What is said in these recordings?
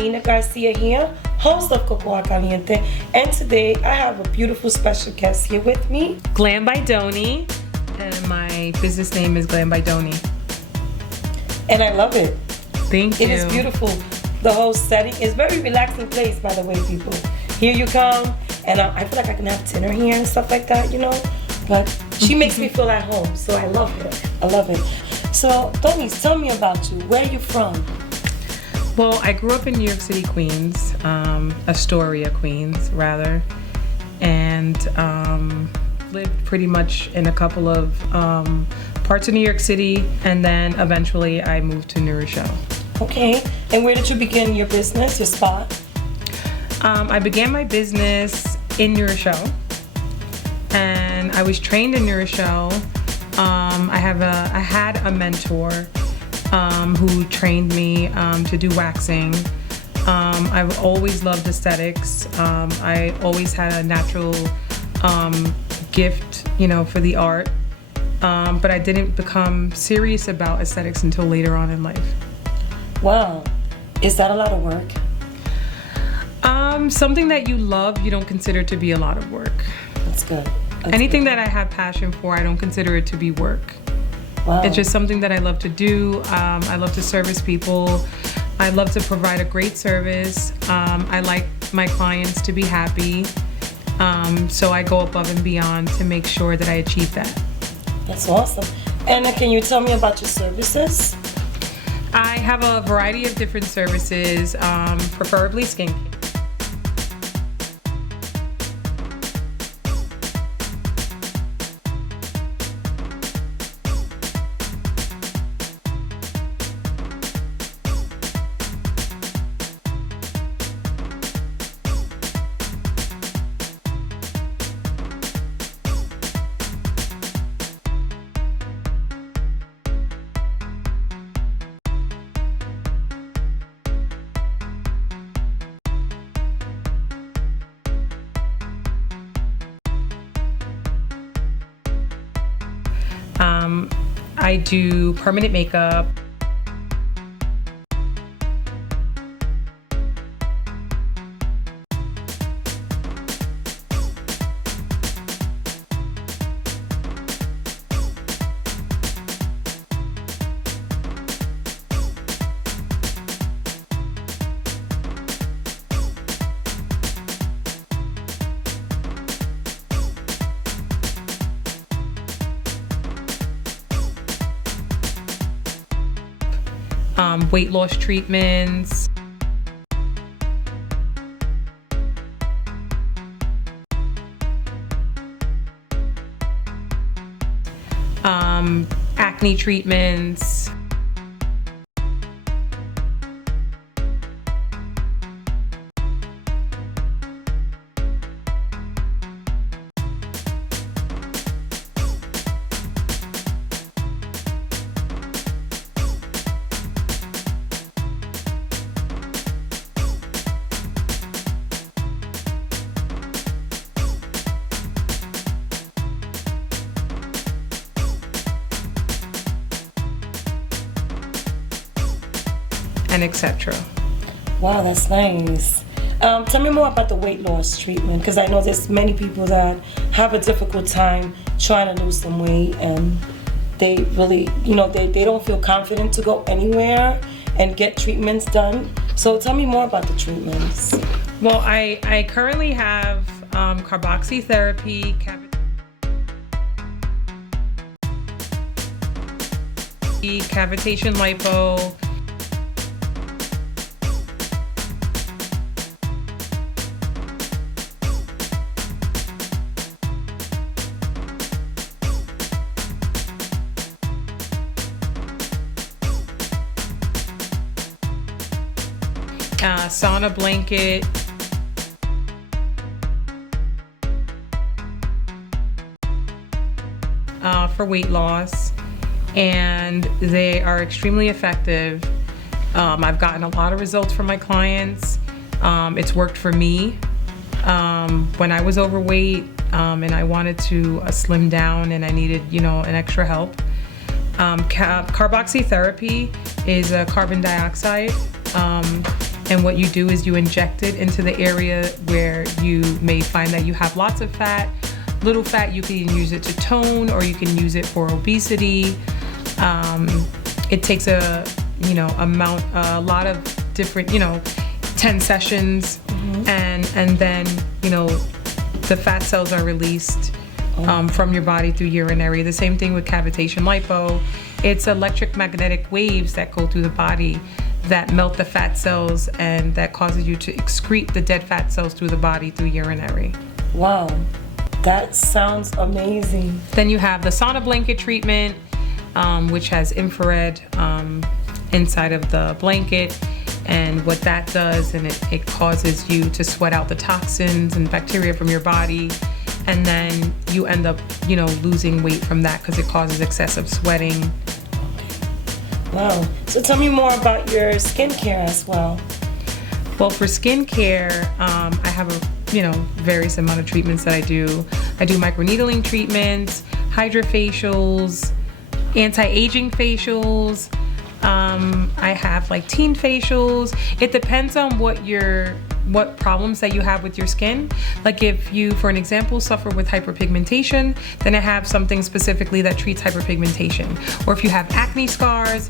Nina Garcia here, host of Cocoa Caliente, and today I have a beautiful special guest here with me. Glam by Doni, and my business name is Glam by Doni. And I love it. Thank you. It is beautiful. The whole setting is very relaxing place, by the way, people. Here you come, and I feel like I can have dinner here and stuff like that, you know? But she makes me feel at home, so I love her. I love it. So, Doni, tell me about you. Where are you from? Well, I grew up in New York City, Queens, Astoria, Queens, rather, and lived pretty much in a couple of parts of New York City, and then eventually I moved to New Rochelle. Okay, and where did you begin your business, your spot? I began my business in New Rochelle, and I was trained in New Rochelle. I had a mentor who trained me to do waxing. I've always loved aesthetics. I always had a natural gift, for the art. But I didn't become serious about aesthetics until later on in life. Wow. Is that a lot of work? Something that you love, you don't consider to be a lot of work. That's good. Anything that I have passion for, I don't consider it to be work. Wow. It's just something that I love to do. I love to service people. I love to provide a great service. I like my clients to be happy. So I go above and beyond to make sure that I achieve that. That's awesome. And can you tell me about your services? I have a variety of different services, preferably skincare. I do permanent makeup. Weight loss treatments. Acne treatments. And etc. Wow, that's nice. Tell me more about the weight loss treatment, because I know there's many people that have a difficult time trying to lose some weight, and they really, they don't feel confident to go anywhere and get treatments done. So tell me more about the treatments. Well, I currently have carboxytherapy, cavitation lipo, sauna blanket, for weight loss, and they are extremely effective. I've gotten a lot of results from my clients. It's worked for me. When I was overweight and I wanted to slim down and I needed, an extra help. Carboxytherapy is a carbon dioxide, And what you do is you inject it into the area where you may find that you have lots of fat. Little fat, you can use it to tone, or you can use it for obesity. It takes a lot of different, 10 sessions, and then, the fat cells are released from your body through urinary. The same thing with cavitation lipo. It's electromagnetic waves that go through the body that melt the fat cells and that causes you to excrete the dead fat cells through the body through urinary. Wow, that sounds amazing. Then you have the sauna blanket treatment, which has infrared inside of the blanket. And what that does, and it causes you to sweat out the toxins and bacteria from your body. And then you end up, losing weight from that because it causes excessive sweating. Wow. So tell me more about your skincare as well. Well, for skincare, I have a various amount of treatments that I do. I do microneedling treatments, hydrofacials, anti-aging facials. I have like teen facials. It depends on what problems that you have with your skin. Like if you, for an example, suffer with hyperpigmentation, then I have something specifically that treats hyperpigmentation. Or if you have acne scars,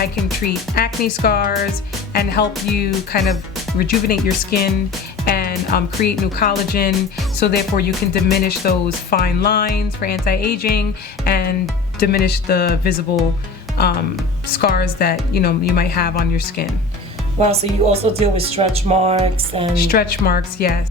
I can treat acne scars and help you kind of rejuvenate your skin and create new collagen, so therefore you can diminish those fine lines for anti-aging and diminish the visible scars that you might have on your skin. Wow, so you also deal with stretch marks and... Stretch marks, yes.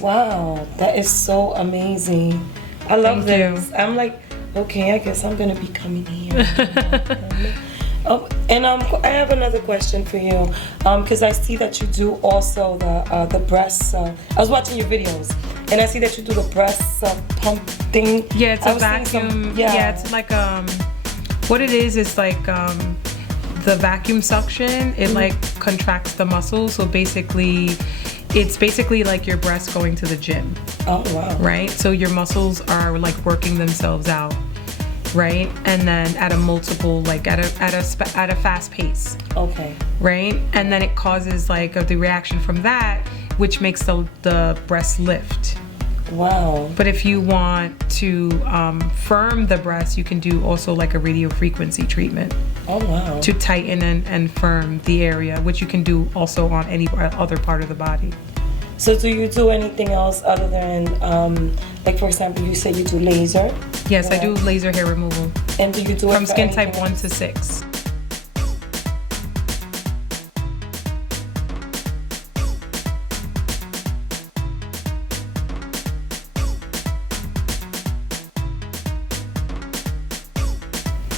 Wow, that is so amazing. I love this. I'm like, okay, I guess I'm gonna be coming here. I have another question for you, because I see that you do also the breast. I was watching your videos, and I see that you do the breast pump thing. Yeah, it's a vacuum. Yeah, it's like what it is like the vacuum suction. It like contracts the muscles, so basically. It's basically like your breast going to the gym. Oh, wow. Right? So your muscles are like working themselves out, right? And then at a multiple, like at a fast pace. Okay. Right? And then it causes like the reaction from that, which makes the breast lift. Wow. But if you want to firm the breast, you can do also like a radio frequency treatment. Oh, wow. To tighten and firm the area, which you can do also on any other part of the body. So do you do anything else other than, like for example, you said you do laser? Yes, I do laser hair removal. And do you do it from skin type else? 1 to 6.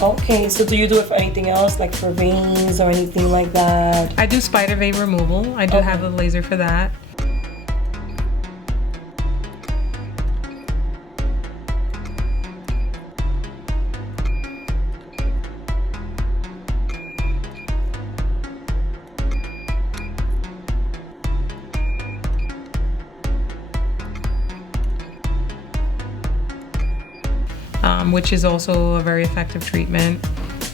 Okay, so do you do it for anything else, like for veins or anything like that? I do spider vein removal. I do have a laser for that. Which is also a very effective treatment,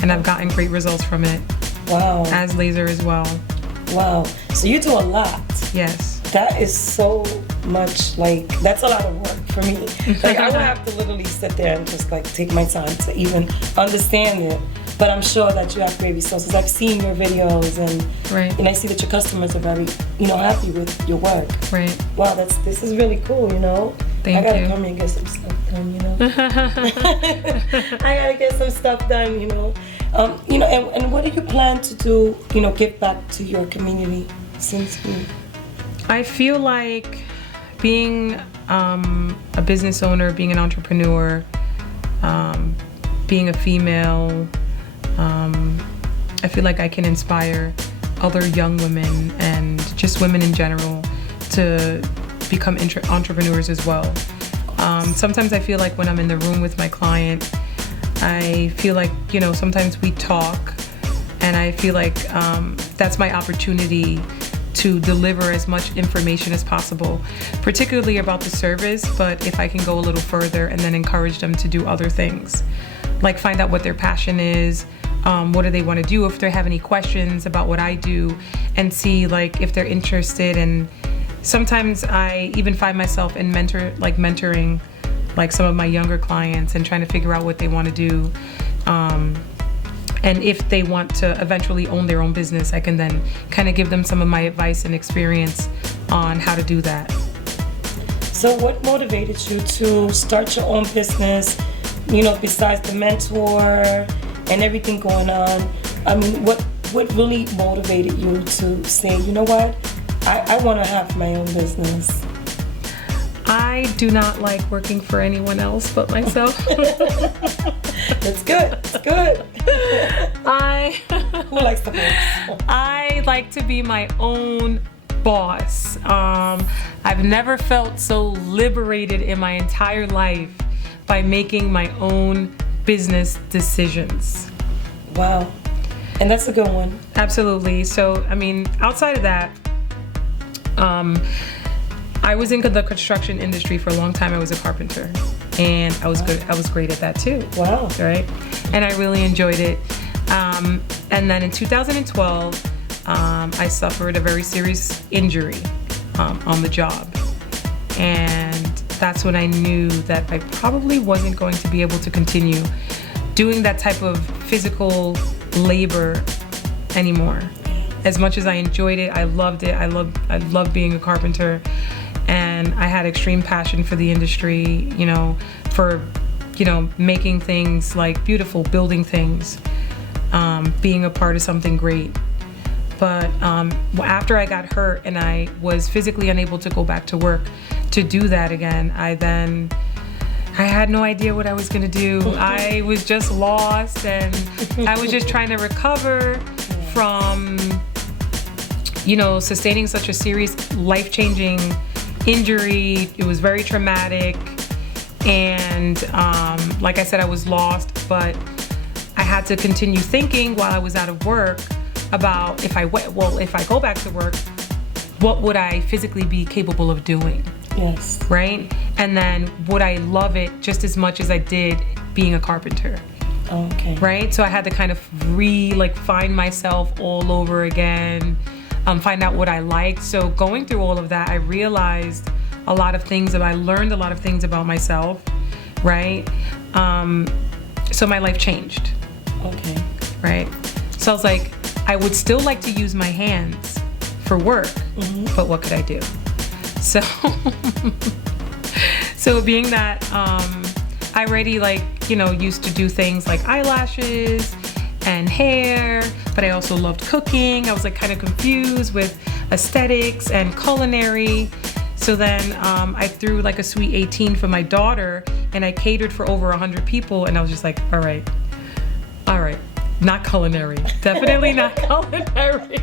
and I've gotten great results from it. Wow. As laser as well. Wow. So you do a lot. Yes. That is so much, like, that's a lot of work for me. Like, I would have to literally sit there and just like take my time to even understand it. But I'm sure that you have great resources. I've seen your videos, and I see that your customers are very, happy with your work. Right. Wow, this is really cool. Thank I gotta you. come here and get some stuff done. I gotta get some stuff done. And what do you plan to do? Give back to your community since you. I feel like being a business owner, being an entrepreneur, being a female, I feel like I can inspire other young women and just women in general to become entrepreneurs as well. Sometimes I feel like when I'm in the room with my client, I feel like, sometimes we talk, and I feel like that's my opportunity to deliver as much information as possible, particularly about the service, but if I can go a little further and then encourage them to do other things, like find out what their passion is, what do they want to do, if they have any questions about what I do, and see like if they're interested. And sometimes I even find myself in mentoring like some of my younger clients and trying to figure out what they want to do. And if they want to eventually own their own business, I can then kind of give them some of my advice and experience on how to do that. So what motivated you to start your own business, besides the mentor and everything going on? I mean, what really motivated you to say, you know what, I want to have my own business? I do not like working for anyone else but myself. That's good. That's good. Who likes the books? I like to be my own boss. I've never felt so liberated in my entire life by making my own business decisions. Wow. And that's a good one. Absolutely. So, I mean, outside of that, I was in the construction industry for a long time. I was a carpenter, and I was good. I was great at that too. Wow. Right? And I really enjoyed it. And then in 2012, I suffered a very serious injury on the job. And that's when I knew that I probably wasn't going to be able to continue doing that type of physical labor anymore. As much as I enjoyed it, I loved it. I loved being a carpenter, and I had extreme passion for the industry, for making things like beautiful, building things, being a part of something great. But after I got hurt and I was physically unable to go back to work to do that again, I had no idea what I was gonna do. I was just lost, and I was just trying to recover from, sustaining such a serious, life-changing injury. It was very traumatic, and like I said, I was lost, but I had to continue thinking while I was out of work about if I go back to work, what would I physically be capable of doing? Yes. Right? And then would I love it just as much as I did being a carpenter? Okay. Right? So I had to kind of find myself all over again, find out what I liked. So going through all of that, I realized I learned a lot of things about myself, right? So my life changed. Okay. Right? So I was like, I would still like to use my hands for work, but what could I do? So being that I already used to do things like eyelashes and hair, but I also loved cooking. I was kind of confused with aesthetics and culinary. So then I threw a Sweet 18 for my daughter, and I catered for over 100 people, and I was just like, all right, not culinary, definitely not culinary.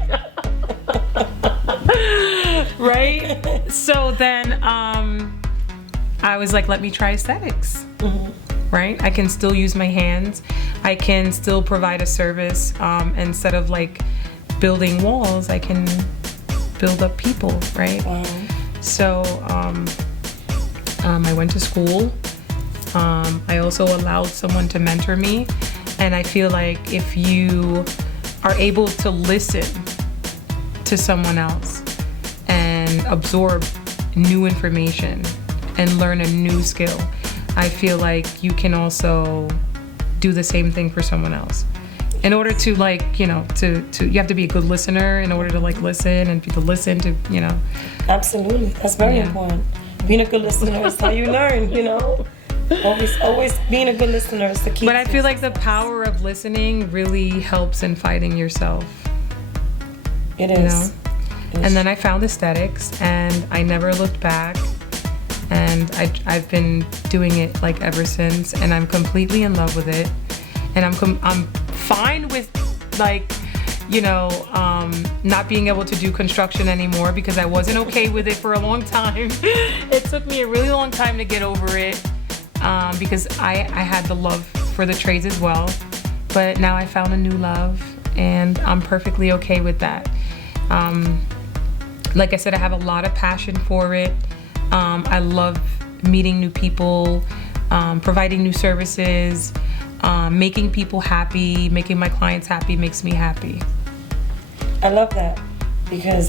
Right? So then I was like, let me try aesthetics. Right? I can still use my hands. I can still provide a service. Instead of building walls, I can build up people, right? Wow. So I went to school. I also allowed someone to mentor me. And I feel like if you are able to listen to someone else and absorb new information and learn a new skill, I feel like you can also do the same thing for someone else. In order to you have to be a good listener in order to listen and to listen to, Absolutely. That's very important. Being a good listener is how you learn, Always being a good listener is the key. But I feel like the power of listening really helps in fighting yourself. It is. And then I found aesthetics, and I never looked back. And I've been doing it ever since, and I'm completely in love with it. And I'm fine with not being able to do construction anymore, because I wasn't okay with it for a long time. It took me a really long time to get over it, because I had the love for the trades as well. But now I found a new love, and I'm perfectly okay with that. Like I said, I have a lot of passion for it. I love meeting new people, providing new services, making people happy, making my clients happy makes me happy. I love that, because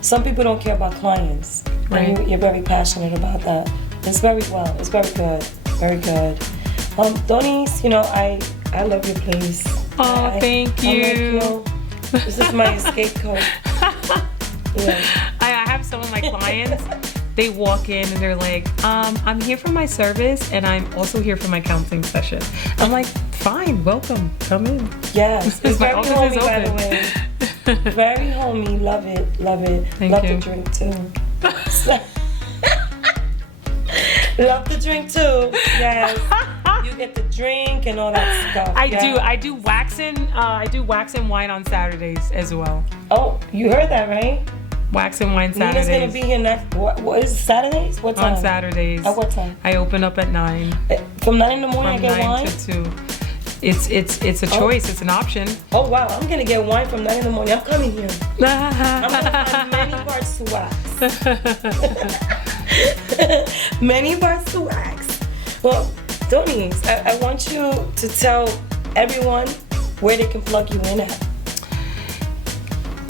some people don't care about clients. Right. And you're very passionate about that. It's very well. It's very good. Very good. Donis, I love your place. Oh, thank you. I'm like, this is my escape code. Yeah. I have some of my clients, they walk in and they're like, I'm here for my service and I'm also here for my counseling session. I'm like, fine, welcome, come in. Yes, it's My very office homey, is by the open. way. Very homey, love it, love it. Thank love you. the drink too. Love the drink too, yes. You get the drink and all that stuff. I do waxing. I do wax and wine on Saturdays as well. Oh, you heard that, right? Wax and wine Nina's Saturdays. gonna be here next. What is it, Saturdays? What time? On Saturdays. At what time? I open up at 9. From 9 in the morning, From I get 9 wine. to 2. It's a choice. It's an option. Oh wow, I'm gonna get wine from 9 in the morning. I'm coming here. I'm gonna find many parts to wax. Many parts to wax. Well, Donis, I want you to tell everyone where they can plug you in at.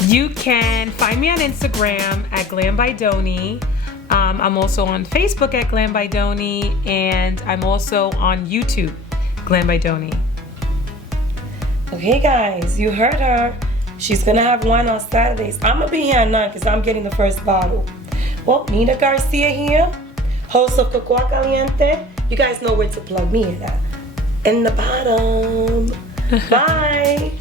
You can find me on Instagram at Glam by Doni. I'm also on Facebook at Glam by Doni, and I'm also on YouTube, Glam by Doni. Okay, guys, you heard her. She's gonna have wine on Saturdays. I'm gonna be here at 9 because I'm getting the first bottle. Well, Nina Garcia here, host of Cocoa Caliente. You guys know where to plug me in at. In the bottom. Bye.